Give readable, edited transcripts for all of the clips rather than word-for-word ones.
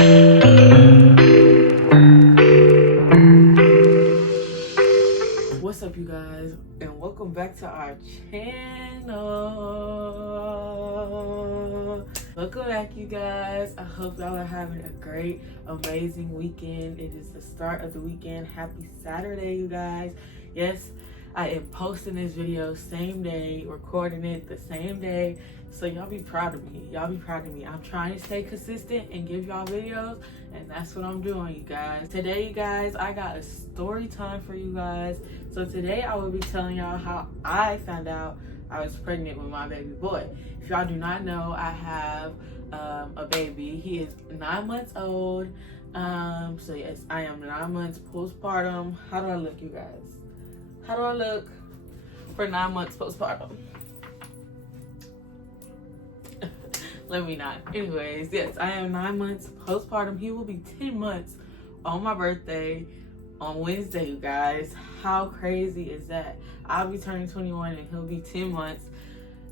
What's up, you guys, and welcome back to our channel. Welcome back, you guys. I hope y'all are having a great, amazing weekend. It is the start of the weekend. Happy Saturday, you guys. Yes, I am posting this video same day, recording it the same day, so y'all be proud of me. Y'all be proud of me. I'm trying to stay consistent and give y'all videos, and that's what I'm doing, you guys. Today, you guys, I got a story time for you guys. So today I will be telling y'all how I found out I was pregnant with my baby boy. If y'all do not know, I have a baby. He is 9 months old. So yes, I am 9 months postpartum. How do I look, you guys? How do I look for 9 months postpartum? Let me not. Anyways, yes, I am 9 months postpartum. He will be 10 months on my birthday on Wednesday, you guys. How crazy is that? I'll be turning 21 and he'll be 10 months.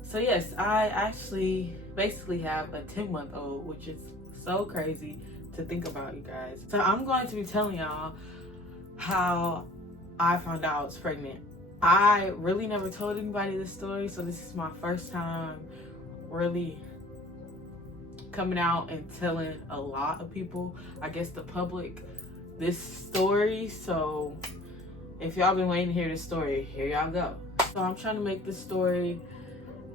So yes, I actually basically have a 10-month-old, which is so crazy to think about, you guys. So I'm going to be telling y'all how I found out I was pregnant. I really never told anybody this story, so this is my first time really coming out and telling a lot of people, I guess the public, this story. So if y'all been waiting to hear this story, here y'all go. So I'm trying to make this story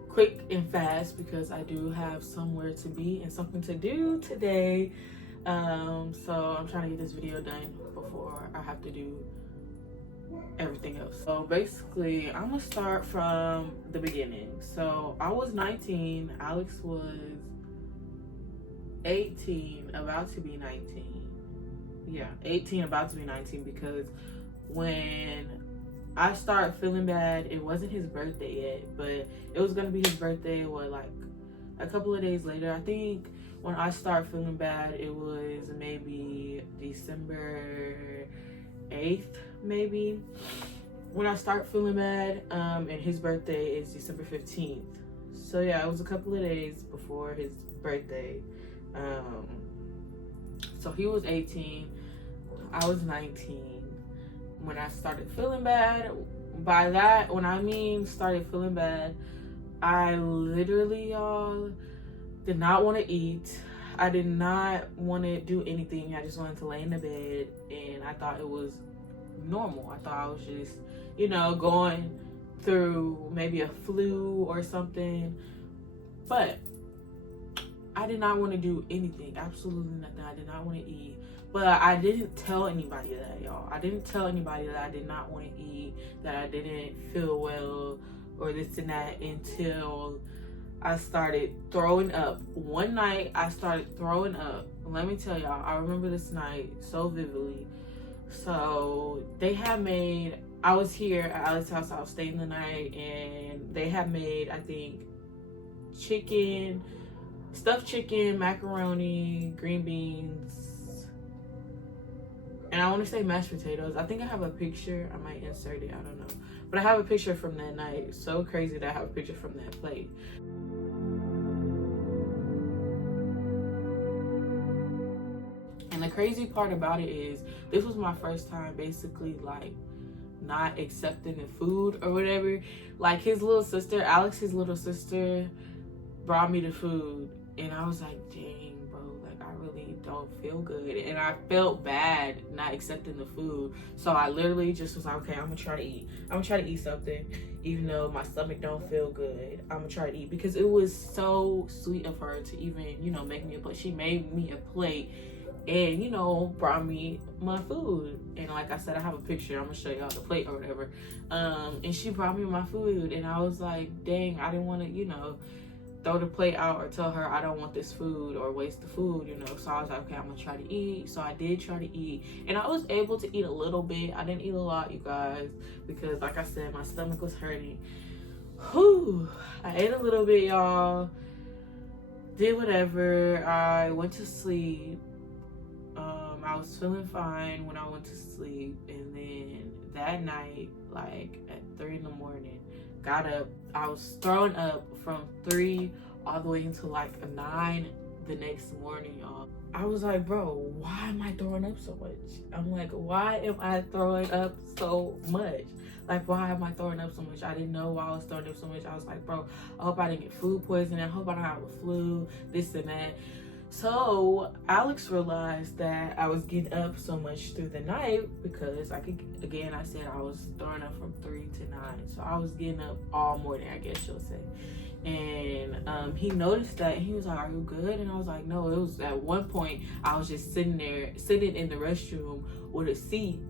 quick and fast because I do have somewhere to be and something to do today. So I'm trying to get this video done before I have to do everything else. So basically, I'm gonna start from the beginning. So I was 19, Alex was 18, about to be 19. Yeah, 18, about to be 19, because when I started feeling bad, it wasn't his birthday yet, but it was gonna be his birthday, like a couple of days later. I think when I started feeling bad, it was maybe December 8th, maybe, when I start feeling bad, and his birthday is December 15th. So yeah, it was a couple of days before his birthday. So he was 18, I was 19 when I started feeling bad. By that, when I mean started feeling bad, I literally, y'all, did not want to eat. I did not want to do anything. I just wanted to lay in the bed, and I thought it was normal. I thought I was just, going through maybe a flu or something. But I did not want to do anything, absolutely nothing. I did not want to eat. But I didn't tell anybody that, y'all. I didn't tell anybody that I did not want to eat, that I didn't feel well, or this and that, until I started throwing up. One night, I started throwing up. Let me tell y'all, I remember this night so vividly. So I was here at Alex's house, I was staying the night, and they had made, I think, stuffed chicken, macaroni, green beans, and I want to say mashed potatoes. I think I have a picture. I might insert it. I don't know. But I have a picture from that night. So crazy that I have a picture from that plate. And the crazy part about it is, this was my first time basically, not accepting the food or whatever. His little sister, Alex's little sister, brought me the food, and I was like, dang, bro, I really don't feel good. And I felt bad not accepting the food. So I literally just was like, okay, I'm gonna try to eat. I'm gonna try to eat something, even though my stomach don't feel good. I'm gonna try to eat, because it was so sweet of her to even, make me a plate. She made me a plate and, brought me my food. And like I said, I have a picture. I'm gonna show y'all the plate or whatever. And she brought me my food, and I was like, dang, I didn't want to, throw the plate out or tell her I don't want this food or waste the food, So I was like, okay, I'm gonna try to eat. So I did try to eat, and I was able to eat a little bit. I didn't eat a lot, you guys, because like I said, my stomach was hurting. Whew. I ate a little bit, y'all. Did whatever. I went to sleep. I was feeling fine when I went to sleep, and then that night, at 3 in the morning, got up. I was throwing up from 3 all the way until 9 the next morning, y'all. I was like, bro, why am I throwing up so much? I'm like, why am I throwing up so much? Like, why am I throwing up so much? I didn't know why I was throwing up so much. I was like, bro, I hope I didn't get food poisoning. I hope I don't have a flu, this and that. So Alex realized that I was getting up so much through the night because I said I was throwing up from 3 to 9. So I was getting up all morning, I guess you'll say. And he noticed that, and he was like, are you good? And I was like, no. It was at one point I was just sitting in the restroom with a seat,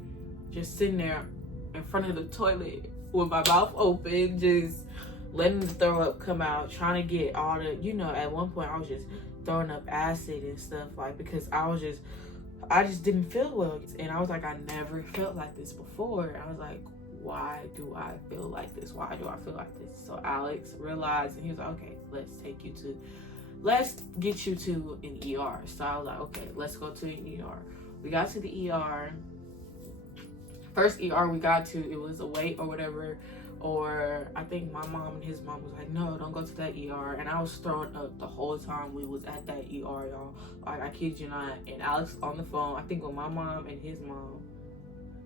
just sitting there in front of the toilet with my mouth open, just letting the throw up come out, trying to get all the, at one point I was just throwing up acid and stuff, like, because I just didn't feel well. And I was like, I never felt like this before. I was like, why do I feel like this? Why do I feel like this? So Alex realized, and he was like, okay, let's get you to an ER. So I was like, okay, let's go to an ER. We got to the ER. First ER we got to, it was a wait or whatever. Or I think my mom and his mom was like, no, don't go to that ER. And I was throwing up the whole time we was at that ER, y'all. Like, I kid you not. And Alex on the phone, I think with my mom and his mom,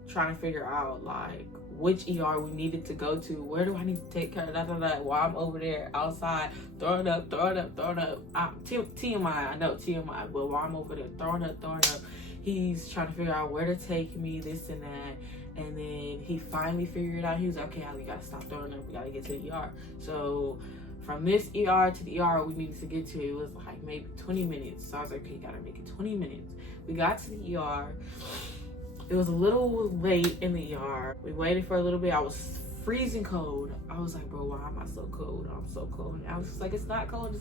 trying to figure out, like, which ER we needed to go to. Where do I need to take care of that? While I'm over there outside throwing up. TMI, I know, TMI. But while I'm over there throwing up, he's trying to figure out where to take me, this and that. And then he finally figured it out. He was like, okay, we gotta stop throwing up. We gotta get to the ER. So from this ER to the ER we needed to get to, it was like maybe 20 minutes. So I was like, okay, you gotta make it 20 minutes. We got to the ER. It was a little late in the ER. We waited for a little bit. I was freezing cold. I was like, bro, why am I so cold? I'm so cold. And I was just like, it's not cold.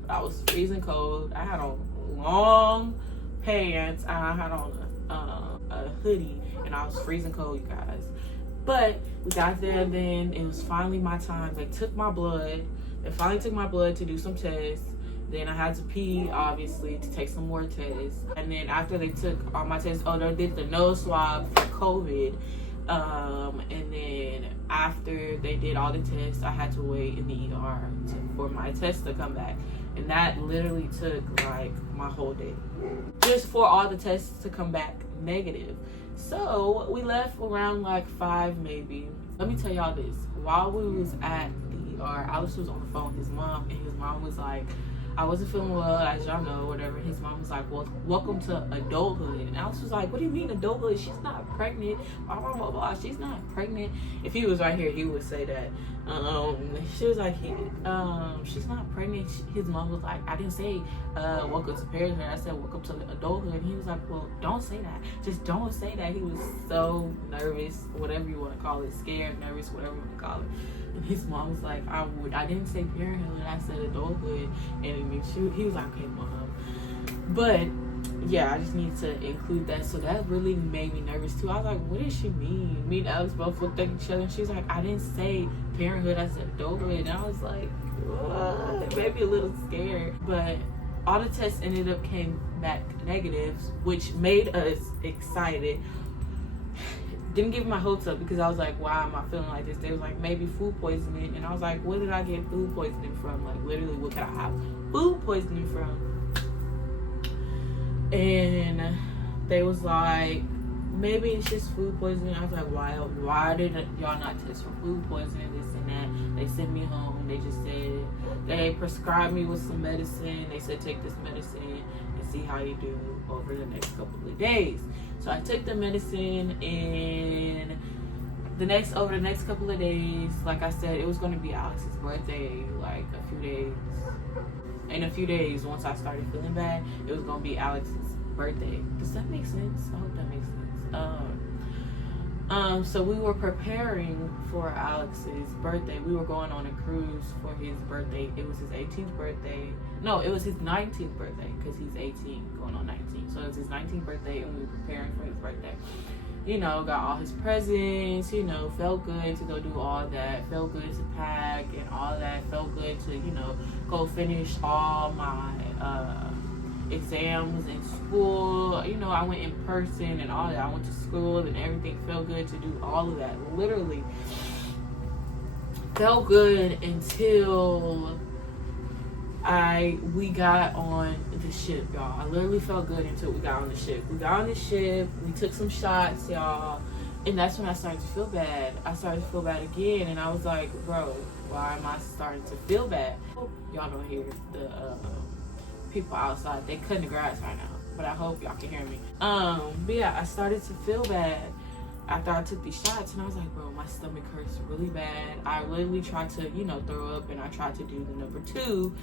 But I was freezing cold. I had on long pants. I had on a hoodie. And I was freezing cold, you guys. But we got there, and then it was finally my time. They took my blood. They finally took my blood to do some tests. Then I had to pee, obviously, to take some more tests. And then after they took all my tests, they did the nose swab for COVID. And then after they did all the tests, I had to wait in the ER for my test to come back. And that literally took like my whole day, just for all the tests to come back negative. So we left around like 5 maybe. Let me tell y'all this. While we was at the ER, Alex was on the phone with his mom, and his mom was like, I wasn't feeling well, as y'all know, whatever. His mom was like, well, welcome to adulthood. And Alex was like, what do you mean adulthood? She's not pregnant. Blah, blah, blah, blah. She's not pregnant. If he was right here, he would say that. She was like, she's not pregnant. His mom was like, I didn't say welcome to parenthood. I said welcome to adulthood. And he was like, well, don't say that. Just don't say that. He was so nervous, whatever you want to call it, scared, nervous, whatever you want to call it. And his mom was like, I didn't say parenthood, I said adulthood. And he was like, okay, mom. But yeah, I just need to include that. So that really made me nervous too. I was like, what does she mean? Me and Alex both looked at each other, and she's like, I didn't say parenthood, I said adulthood. And I was like, what? It made me a little scared. But all the tests ended up came back negatives, which made us excited. Didn't give my hopes up, because I was like, why am I feeling like this? They was like, maybe food poisoning. And I was like, what did I get food poisoning from? Like, literally, what could I have food poisoning from? And they was like, maybe it's just food poisoning. I was like, why did y'all not test for food poisoning, this and that? They sent me home. They just said, they prescribed me with some medicine. They said, take this medicine and see how you do over the next couple of days. So I took the medicine, and over the next couple of days, like I said, it was going to be Alex's birthday, like a few days. In a few days, once I started feeling bad, it was going to be Alex's birthday. Does that make sense? I hope that makes sense. So we were preparing for Alex's birthday. We were going on a cruise for his birthday. It was his 18th birthday. No, it was his 19th birthday, because he's 18 going on 19. So it was his 19th birthday, and we were preparing for his birthday. Got all his presents, felt good to go do all that, felt good to pack and all that, felt good to, go finish all my exams in school. I went in person and all that. I went to school and everything. Felt good to do all of that. Literally felt good until we got on the ship, y'all. I literally felt good until we got on the ship. We got on the ship, we took some shots, y'all, and that's when I started to feel bad. I started to feel bad again, and I was like, bro, why am I starting to feel bad? Y'all don't hear the people outside. They cutting the grass right now, but I hope y'all can hear me. But yeah, I started to feel bad after I took these shots, and I was like, bro, my stomach hurts really bad. I literally tried to, throw up, and I tried to do the number 2.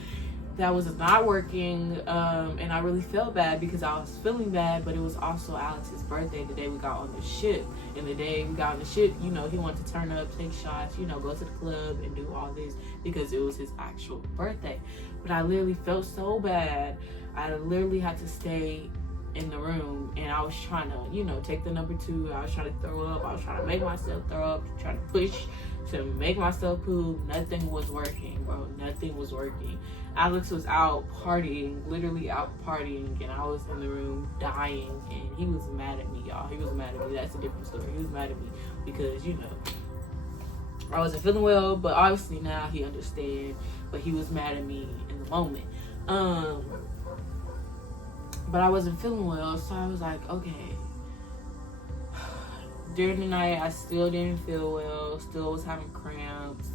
That was not working, and I really felt bad because I was feeling bad, but it was also Alex's birthday the day we got on the ship. And the day we got on the ship, he wanted to turn up, take shots, go to the club and do all this because it was his actual birthday. But I literally felt so bad. I literally had to stay in the room, and I was trying to, take the number 2. I was trying to throw up. I was trying to make myself throw up, trying to push to make myself poop. Nothing was working, bro. Nothing was working. Alex was out partying, literally out partying, and I was in the room dying, and he was mad at me, y'all. He was mad at me. That's a different story. He was mad at me because, I wasn't feeling well, but obviously now he understands, but he was mad at me in the moment. But I wasn't feeling well, so I was like, okay. During the night, I still didn't feel well, still was having cramps.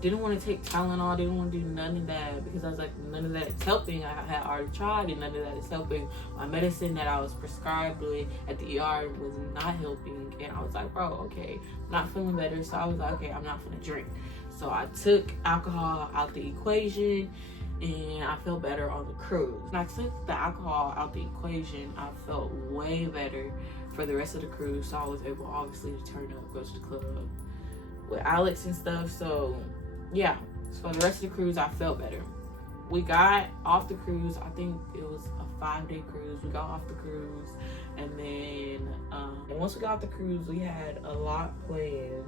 Didn't want to take Tylenol, didn't want to do none of that because I was like, none of that is helping. I had already tried, and none of that is helping. My medicine that I was prescribed with at the ER was not helping, and I was like, bro, okay, I'm not feeling better. So I was like, okay, I'm not gonna drink. So I took alcohol out the equation, and I felt better on the cruise. When I took the alcohol out the equation, I felt way better for the rest of the cruise. So I was able, obviously, to turn up, go to the club with Alex and stuff. So yeah, so for the rest of the cruise, I felt better. We got off the cruise. I think it was a 5-day cruise. We got off the cruise, and then once we got off the cruise, we had a lot planned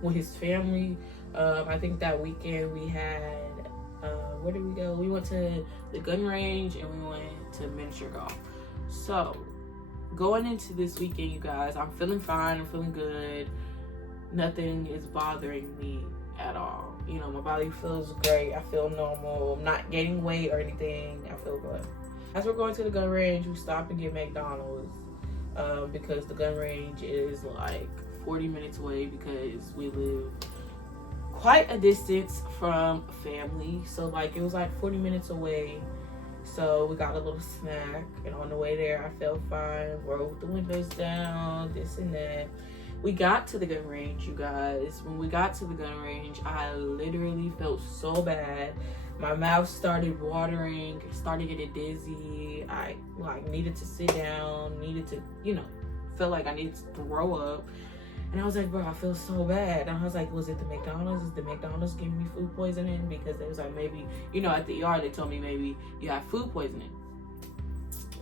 with his family. I think that weekend we had, where did we go? We went to the gun range, and we went to miniature golf. So going into this weekend, you guys, I'm feeling fine. I'm feeling good. Nothing is bothering me at all. My body feels great. I feel normal. I'm not gaining weight or anything. I feel good. As we're going to the gun range, we stop and get McDonald's because the gun range is like 40 minutes away because we live quite a distance from family. So like it was like 40 minutes away. So we got a little snack, and on the way there, I felt fine. Rolled the windows down, this and that. We got to the gun range, you guys. When we got to the gun range, I literally felt so bad. My mouth started watering, started getting dizzy. I needed to sit down, needed to, felt like I needed to throw up. And I was like, bro, I feel so bad. And I was like, was it the McDonald's? Is the McDonald's giving me food poisoning? Because they was like, maybe, at the ER, they told me maybe you have food poisoning.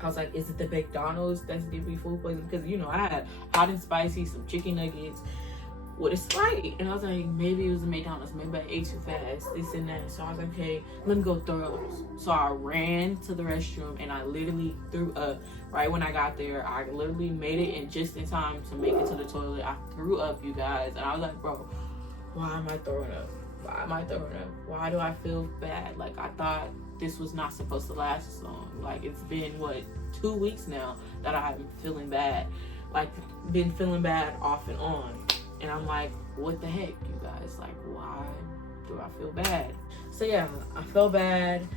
I was like, is it the McDonald's that's giving me food poisoning? Because, I had hot and spicy, some chicken nuggets with a Sprite. And I was like, maybe it was the McDonald's. Maybe I ate too fast, this and that. So I was like, okay, let me go throw up. So I ran to the restroom, and I literally threw up. Right when I got there, I literally made it in just in time to make it to the toilet. I threw up, you guys. And I was like, bro, why am I throwing up? Why am I throwing up? Why do I feel bad? Like, I thought this was not supposed to last this long. Like, it's been, 2 weeks now that I'm feeling bad. Like, been feeling bad off and on. And I'm like, what the heck, you guys? Like, why do I feel bad? So yeah, I felt bad,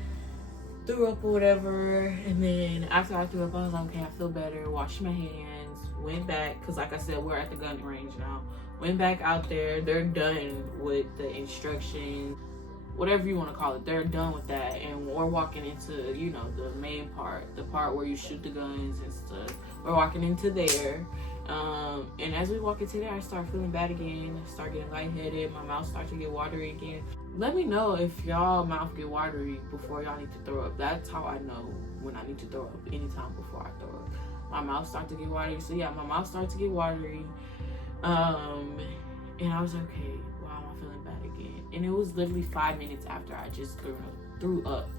threw up or whatever. And then after I threw up, I was like, okay, I feel better. Washed my hands, went back. Because like I said, we're at the gun range now. Went back out there. They're done with the instructions, whatever you want to call it. They're done with that, and we're walking into the main part, the part where you shoot the guns and stuff. We're walking into there, and as we walk into there, I start feeling bad again. I start getting lightheaded. My mouth starts to get watery again. Let me know if y'all mouth get watery before y'all need to throw up. That's how I know when I need to throw up, anytime before I throw up. My mouth starts to get watery. So yeah, my mouth starts to get watery, and I was like, okay, why am I feeling bad again? And it was literally 5 minutes after I just threw up.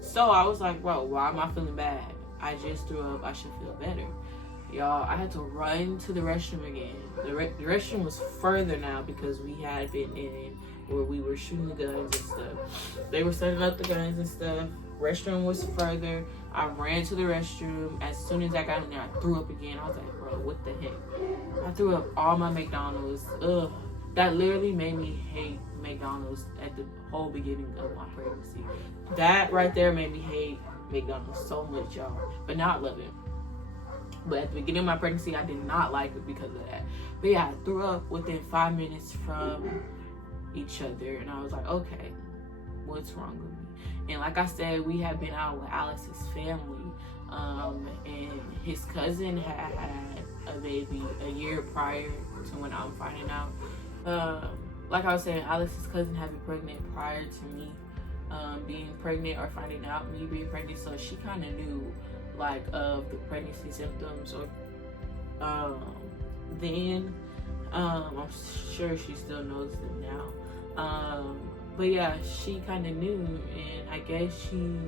So I was like, bro, why am I feeling bad? I just threw up. I should feel better. Y'all, I had to run to the restroom again. The restroom was further now because we had been in where we were shooting the guns and stuff. They were setting up the guns and stuff. Restroom was further. I ran to the restroom. As soon as I got in there, I threw up again. I was like, bro, what the heck? I threw up all my McDonald's. Ugh. That literally made me hate McDonald's at the whole beginning of my pregnancy. That right there made me hate McDonald's so much, y'all. But now I love it. But at the beginning of my pregnancy, I did not like it because of that. But yeah, I threw up within 5 minutes from each other. And I was like, okay, what's wrong with me? And like I said, we had been out with Alex's family. And his cousin had a baby a year prior to when I'm finding out. Like I was saying, Alex's cousin had been pregnant prior to me being pregnant or finding out me being pregnant. So she kind of knew like of the pregnancy symptoms or then I'm sure she still knows them now, but yeah, she kind of knew, and I guess she,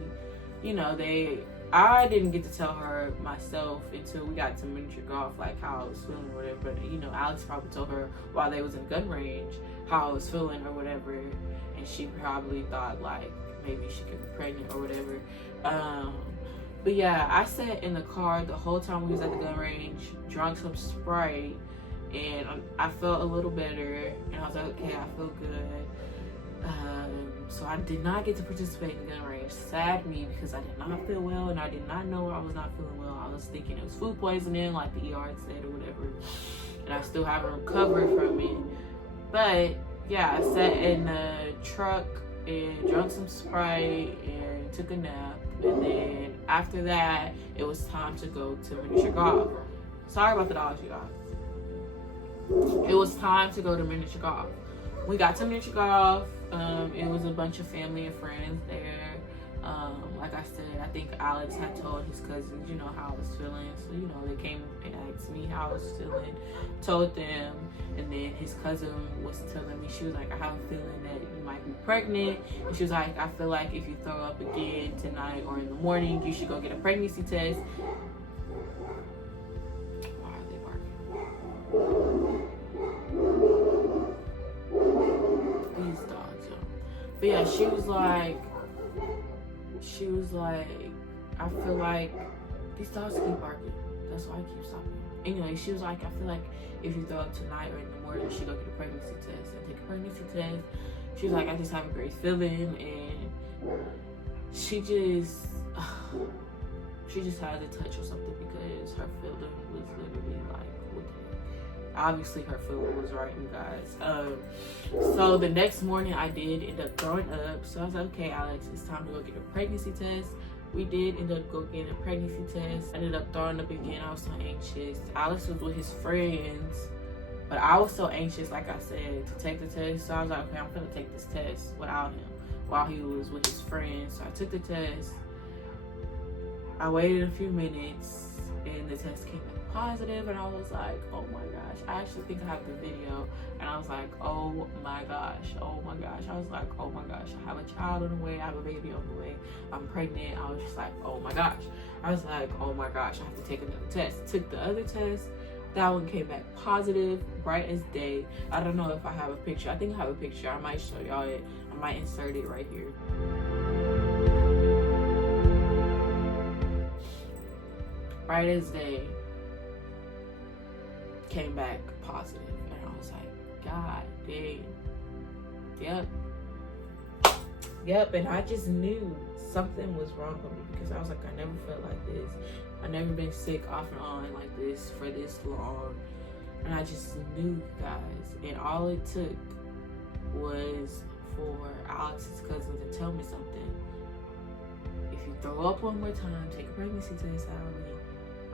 you know, I didn't get to tell her myself until we got to miniature golf, like how I was feeling or whatever. But you know, Alex probably told her while they was in gun range how I was feeling or whatever, and she probably thought like maybe she could be pregnant or whatever. But yeah, I sat in the car the whole time we was at the gun range, drank some Sprite, and I felt a little better, and I was like, okay, I feel good. So I did not get to participate in the gun range. Sad me, because I did not feel well, and I did not know I was not feeling well. I was thinking it was food poisoning, like the ER said or whatever, and I still haven't recovered from it. But yeah, I sat in the truck and drank some Sprite and took a nap, and then after that, it was time to go to miniature golf. Sorry about the dogs, you guys. It was time to go to miniature golf. We got to miniature golf. It was a bunch of family and friends there. Like I said, I think Alex had told his cousins, you know, how I was feeling. So, you know, they came and asked me how I was feeling, told them, and then his cousin was telling me, she was like, I have a feeling that you might be pregnant. And she was like, I feel like if you throw up again tonight or in the morning, you should go get a pregnancy test. Why are they barking? These dogs, yo. But yeah, she was like, I feel like these dogs keep barking. That's why I keep stopping. Anyway, she was like, I feel like if you throw up tonight or in the morning, you should go get a pregnancy test. And take a pregnancy test. She was like, I just have a great feeling, and she just had to touch or something, because her feeling was literally like, what the heck? Obviously her feeling was right, you guys. So the next morning I did end up throwing up. So I was like, okay, Alex, it's time to go get a pregnancy test. We did end up go getting a pregnancy test. I ended up throwing up again. I was so anxious. Alex was with his friends, but I was so anxious, like I said, to take the test. So I was like, okay, I'm gonna take this test without him while he was with his friends. So I took the test. I waited a few minutes, and the test came back positive, and I was like, oh my gosh. I actually think I have the video, and I was like, oh my gosh. I was like, oh my gosh, I have a child on the way, I have a baby on the way, I'm pregnant. I was just like, oh my gosh. I was like, oh my gosh, I have to take another test. Took the other test. That one came back positive, bright as day. I don't know if I have a picture. I think I have a picture. I might show y'all it. I might insert it right here. Bright as day, came back positive, and I was like, God dang. Yep, and I just knew something was wrong with me, because I was like, I never felt like this. I've never been sick off and on like this for this long, and I just knew, guys. And all it took was for Alex's cousin to tell me something. If you throw up one more time, take a pregnancy test out of me.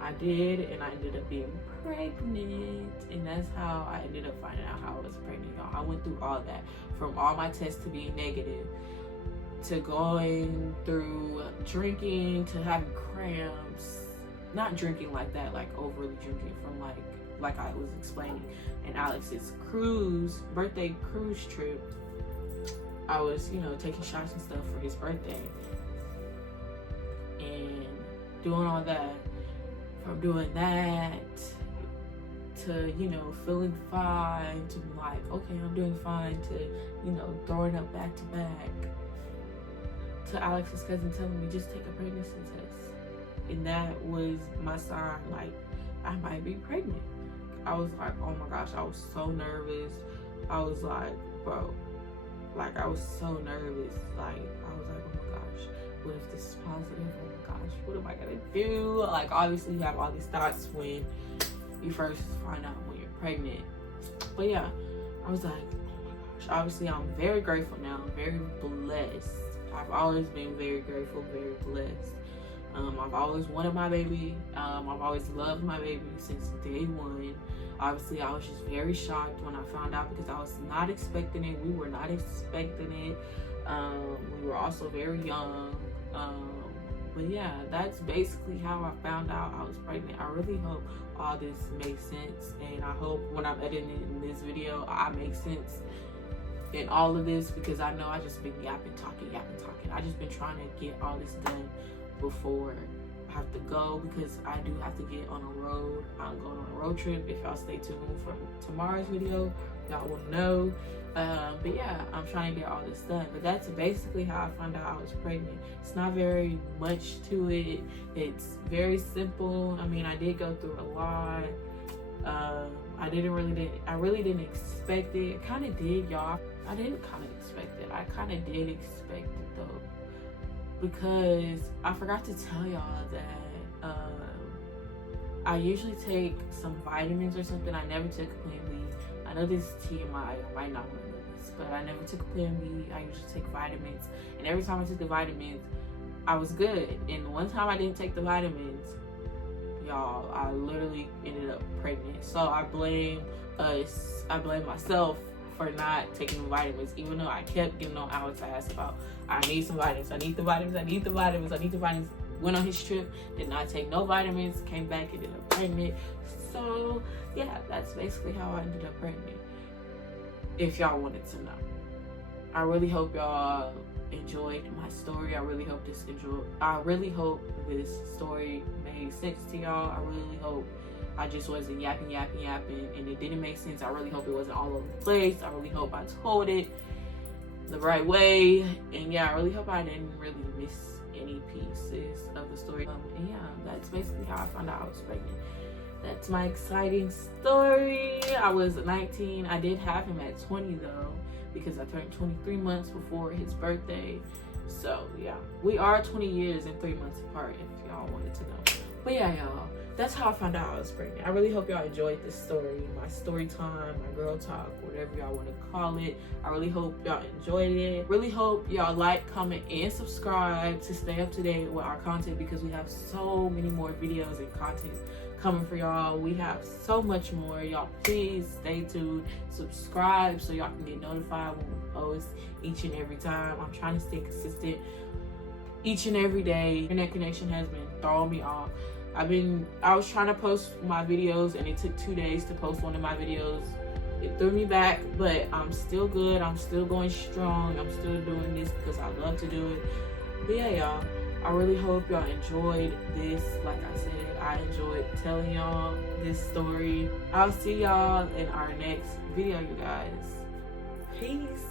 I did, and I ended up being pregnant, and that's how I ended up finding out how I was pregnant, y'all. I went through all that, from all my tests to being negative, to going through drinking, to having cramps. Not drinking like that, like overly drinking, from like I was explaining in Alex's birthday cruise trip. I was, you know, taking shots and stuff for his birthday, and doing all that. From doing that to, you know, feeling fine, to like, okay, I'm doing fine, to, you know, throwing up back to back, to Alex's cousin telling me, just take a pregnancy test. And that was my sign, like, I might be pregnant. I was like, oh my gosh, I was so nervous. I was like, bro, like, I was so nervous. Like, I was like, oh my gosh, what if this is positive? Oh my gosh, what am I gonna do? Like, obviously you have all these thoughts when you first find out when you're pregnant. But yeah, I was like, oh my gosh. Obviously, I'm very grateful now. I'm very blessed. I've always been very grateful, very blessed. I've always wanted my baby. I've always loved my baby since day one. Obviously, I was just very shocked when I found out because I was not expecting it. We were not expecting it. We were also very young. But yeah, that's basically how I found out I was pregnant. I really hope all this makes sense, and I hope when I'm editing this video, I make sense in all of this, because I know I just been yapping, talking. I just been trying to get all this done before I have to go, because I do have to get on a road. I'm going on a road trip. If y'all stay tuned for tomorrow's video, y'all will know. But yeah, I'm trying to get all this done. But that's basically how I found out I was pregnant. It's not very much to it. It's very simple. I mean, I did go through a lot. I really didn't expect it. I kind of did, y'all. I didn't kind of expect it. I kind of did expect it though, because I forgot to tell y'all that I usually take some vitamins or something. I never took Plan B. I know this is TMI, I might not want to know this, but I never took Plan B. I usually take vitamins, and every time I took the vitamins, I was good. And one time I didn't take the vitamins, y'all, I literally ended up pregnant. So I blame myself for not taking the vitamins, even though I kept getting on Alex's ass about, I need some vitamins, I need the vitamins. Went on his trip, did not take no vitamins, came back, ended up pregnant. So yeah, that's basically how I ended up pregnant, if y'all wanted to know. I really hope y'all enjoyed my story. I really hope this story made sense to y'all. I really hope I just wasn't yapping and it didn't make sense. I really hope it wasn't all over the place. I really hope I told it the right way. And yeah, I really hope I didn't really miss any pieces of the story. And yeah, that's basically how I found out I was pregnant. That's my exciting story. I was 19. I did have him at 20 though, because I turned 23 months before his birthday. So yeah, we are 20 years and 3 months apart, if y'all wanted to know. But yeah, y'all, that's how I found out I was pregnant. I really hope y'all enjoyed this story, my story time, my girl talk, whatever y'all want to call it. I really hope y'all enjoyed it. Really hope y'all like, comment, and subscribe to stay up to date with our content, because we have so many more videos and content coming for y'all. We have so much more. Y'all please stay tuned, subscribe so y'all can get notified when we post each and every time. I'm trying to stay consistent each and every day. Internet connection has been throwing me off. I was trying to post my videos and it took 2 days to post one of my videos. It threw me back, but I'm still good. I'm still going strong. I'm still doing this because I love to do it. But yeah, y'all, I really hope y'all enjoyed this. Like I said, I enjoyed telling y'all this story. I'll see y'all in our next video, you guys. Peace.